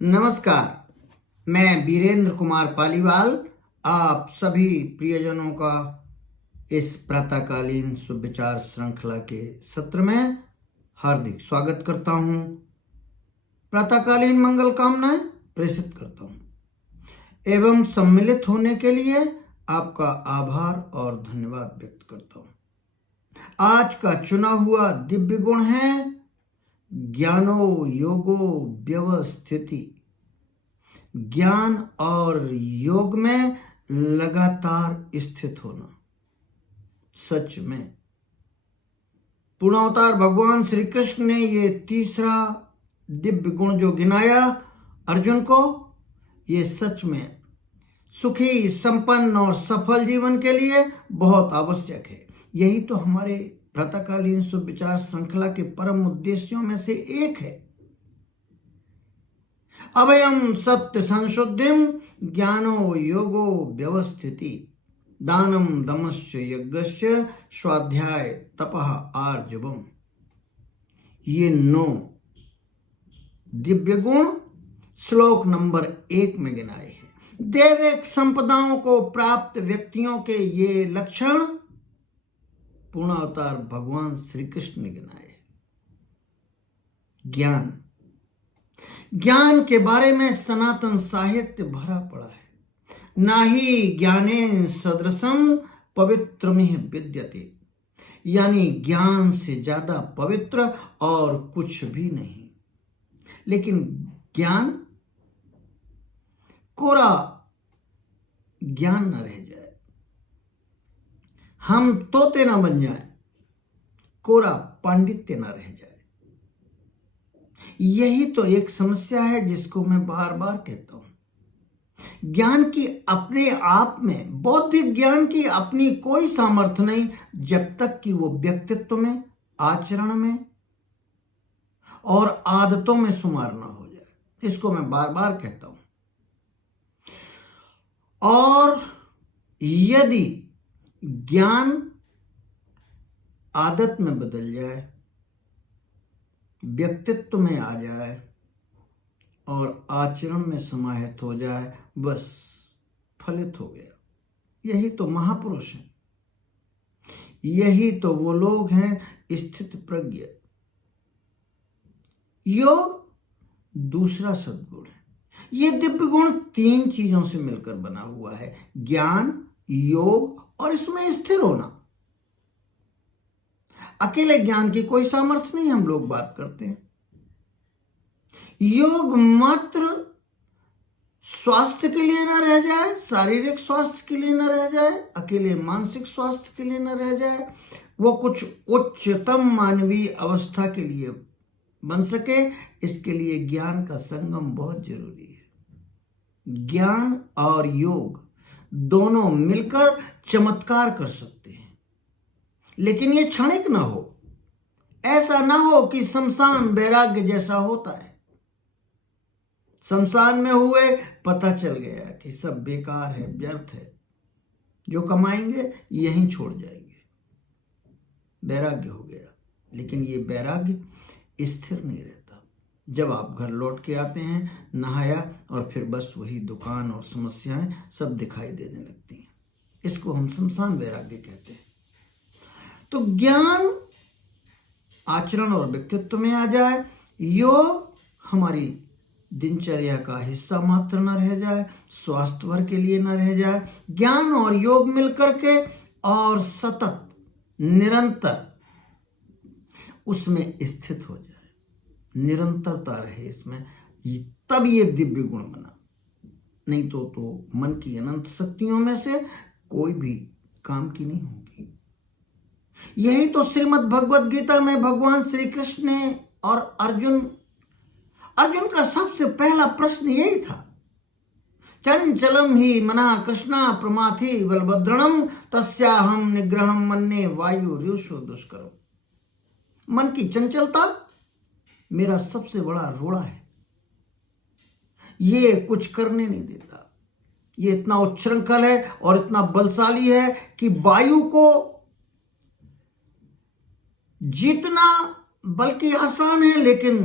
नमस्कार, मैं वीरेंद्र कुमार पालीवाल आप सभी प्रियजनों का इस प्रातःकालीन सुविचार श्रृंखला के सत्र में हार्दिक स्वागत करता हूं। प्रातःकालीन मंगल कामनाएं प्रेषित करता हूं एवं सम्मिलित होने के लिए आपका आभार और धन्यवाद व्यक्त करता हूं। आज का चुना हुआ दिव्य गुण है ज्ञानो योगो व्यवस्थिति। ज्ञान और योग में लगातार स्थित होना। सच में पूर्णावतार भगवान श्री कृष्ण ने ये तीसरा दिव्य गुण जो गिनाया अर्जुन को, ये सच में सुखी, संपन्न और सफल जीवन के लिए बहुत आवश्यक है। यही तो हमारे प्रातःकालीन सुविचार श्रृंखला के परम उद्देश्यों में से एक है। अभयम सत्य संशुद्धिम ज्ञानो योगो व्यवस्थिति दानम दमश्च यज्ञश्च स्वाध्याय तपः आर्जवम। ये 9 दिव्य गुण श्लोक नंबर 1 में गिनाए हैं। दैविक संपदाओं को प्राप्त व्यक्तियों के ये लक्षण पूर्णावतार भगवान श्री कृष्ण ने गिनाए। ज्ञान के बारे में सनातन साहित्य भरा पड़ा है। नाहि ज्ञानेन सदृशम पवित्रमिह विद्यते, यानी ज्ञान से ज्यादा पवित्र और कुछ भी नहीं। लेकिन ज्ञान कोरा ज्ञान न रह जाए, हम तोते न बन जाए, कोरा पांडित्य न रह जाए। यही तो एक समस्या है जिसको मैं बार बार कहता हूं। ज्ञान की अपने आप में, बौद्धिक ज्ञान की अपनी कोई सामर्थ्य नहीं जब तक कि वो व्यक्तित्व में, आचरण में और आदतों में शुमार ना हो जाए। इसको मैं बार बार कहता हूं। और यदि ज्ञान आदत में बदल जाए, व्यक्तित्व में आ जाए और आचरण में समाहित हो जाए, बस फलित हो गया। यही तो महापुरुष हैं, यही तो वो लोग हैं स्थित प्रज्ञ। योग दूसरा सद्गुण है। ये दिव्य गुण 3 चीजों से मिलकर बना हुआ है, ज्ञान, योग और इसमें स्थिर होना। अकेले ज्ञान की कोई सामर्थ्य नहीं, हम लोग बात करते हैं। योग मात्र स्वास्थ्य के लिए ना रह जाए, शारीरिक स्वास्थ्य के लिए ना रह जाए, अकेले मानसिक स्वास्थ्य के लिए ना रह जाए, वो कुछ उच्चतम मानवीय अवस्था के लिए बन सके, इसके लिए ज्ञान का संगम बहुत जरूरी है। ज्ञान और योग दोनों मिलकर चमत्कार कर सकते हैं, लेकिन ये क्षणिक ना हो। ऐसा ना हो कि शमशान वैराग्य जैसा होता है। शमशान में हुए, पता चल गया कि सब बेकार है, व्यर्थ है, जो कमाएंगे यहीं छोड़ जाएंगे, वैराग्य हो गया। लेकिन ये वैराग्य स्थिर नहीं रहता। जब आप घर लौट के आते हैं, नहाया और फिर बस वही दुकान और समस्याएं सब दिखाई देने लगती हैं। इसको हम शमशान वैराग्य कहते हैं। तो ज्ञान आचरण और व्यक्तित्व में आ जाए, योग हमारी दिनचर्या का हिस्सा मात्र न रह जाए, स्वास्थ्य भर के लिए न रह जाए। ज्ञान और योग मिलकर के और सतत, निरंतर उसमें स्थित हो जाए, निरंतरता रहे इसमें, तब ये दिव्य गुण बना। नहीं तो मन की अनंत शक्तियों में से कोई भी काम की नहीं होगी। यही तो श्रीमद् भगवद गीता में भगवान श्री कृष्ण ने और अर्जुन का सबसे पहला प्रश्न यही था, चंचलम ही मना कृष्णा प्रमाथि बलभद्रणम तस्याहम निग्रहम मन्ये वायु र्युषो दुष्करम। मन की चंचलता मेरा सबसे बड़ा रोड़ा है, ये कुछ करने नहीं देता। ये इतना उच्छृंखल है और इतना बलशाली है कि वायु को जीतना बल्कि आसान है, लेकिन